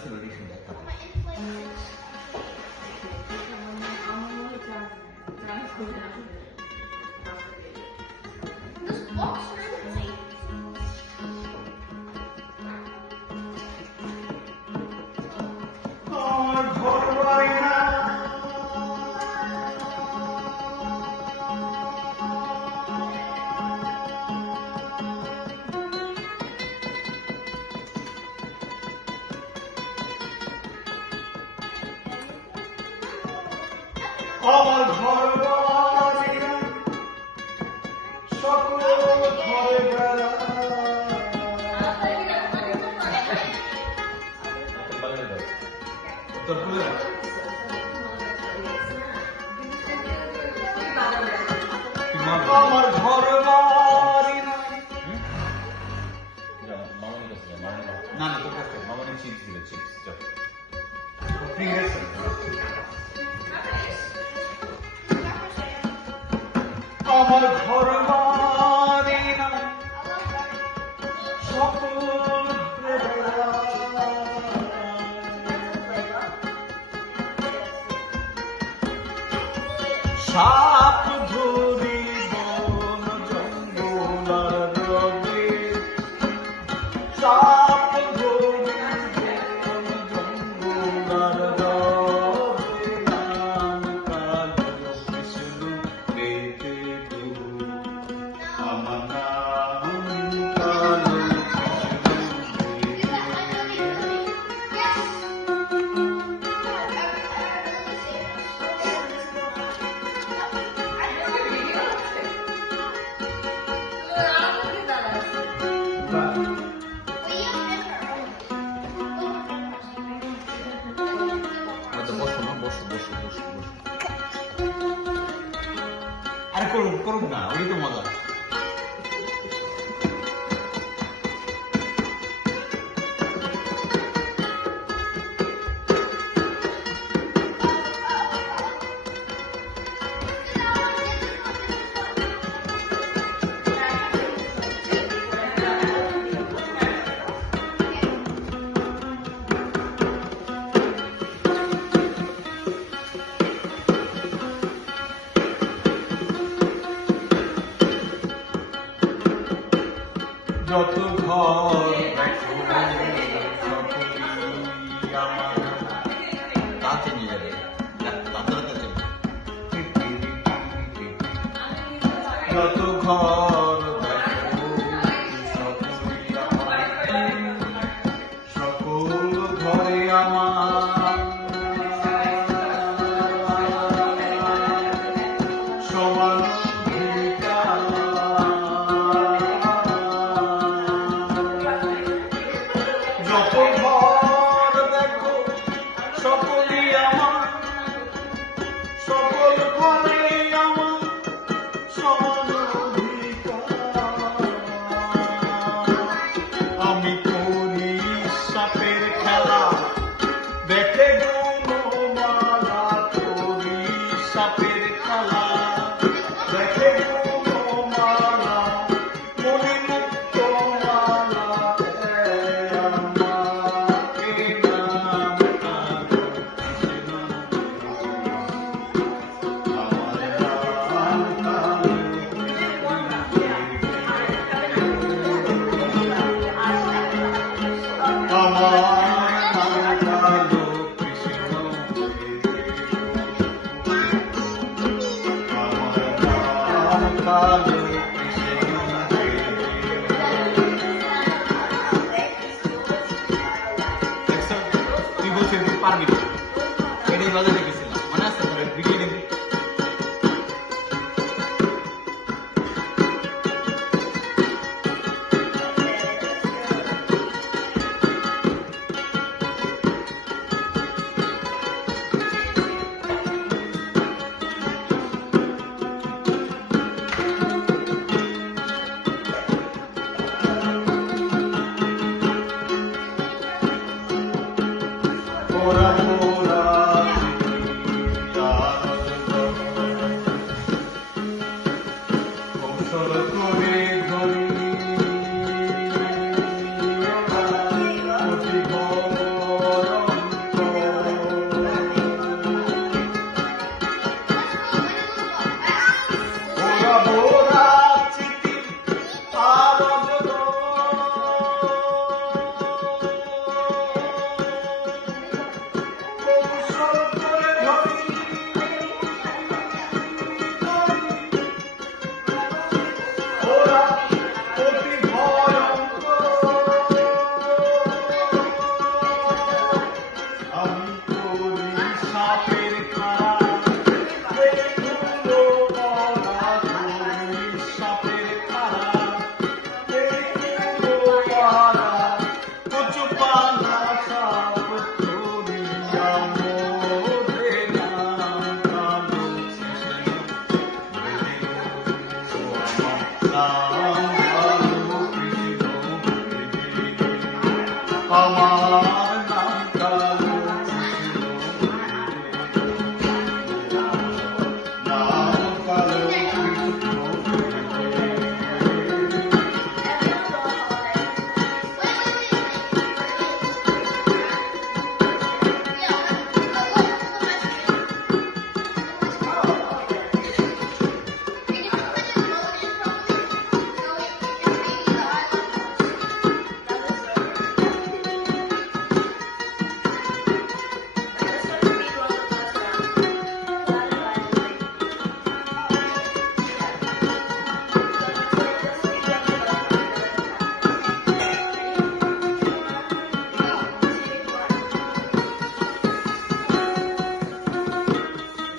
ছিল রিসেন্ট একটা। আমার ঘর বাড়ি নাই, সকল ঘরে বেড়া। আমার ঘর বাড়ি নাই। না না তোর কাছে মামনি চিপস দিল চিপস চল আমার ঘর বাড়ি নাই, সকল ঘরে বেড়া। সাপ ধরি বন জঙ্গল আর রবে, সাপ ধরি বন জঙ্গল আর রবে। নাম কালো কৃষ্ণ পেতে দেবো, আমার নাম কালো আরে করুক করুক না ওই তো মজা যত ঘর আমার তাতে নিয়ে যাবে তাদের কাছে যত ঘর সকল ঘরে আমার সমান অধিকার। যত ঘর দেখো সকলই আমার, সকল ঘরে আমার সমান অধিকার। আমি করি সাপের খেলা, দেখে গুণমালা করি সাপের খেলা, দেখে গুণমালা মনে মুক্ত মালা। আমাকে নাম কালো কৃষ্ণ, আমার নাম কালো তুই বলছিস তুই পারবি না এটাই বাজারে গেছিলাম মনে আছে তোর ব্রিগেডে পোড়া পোড়া কৌশল করে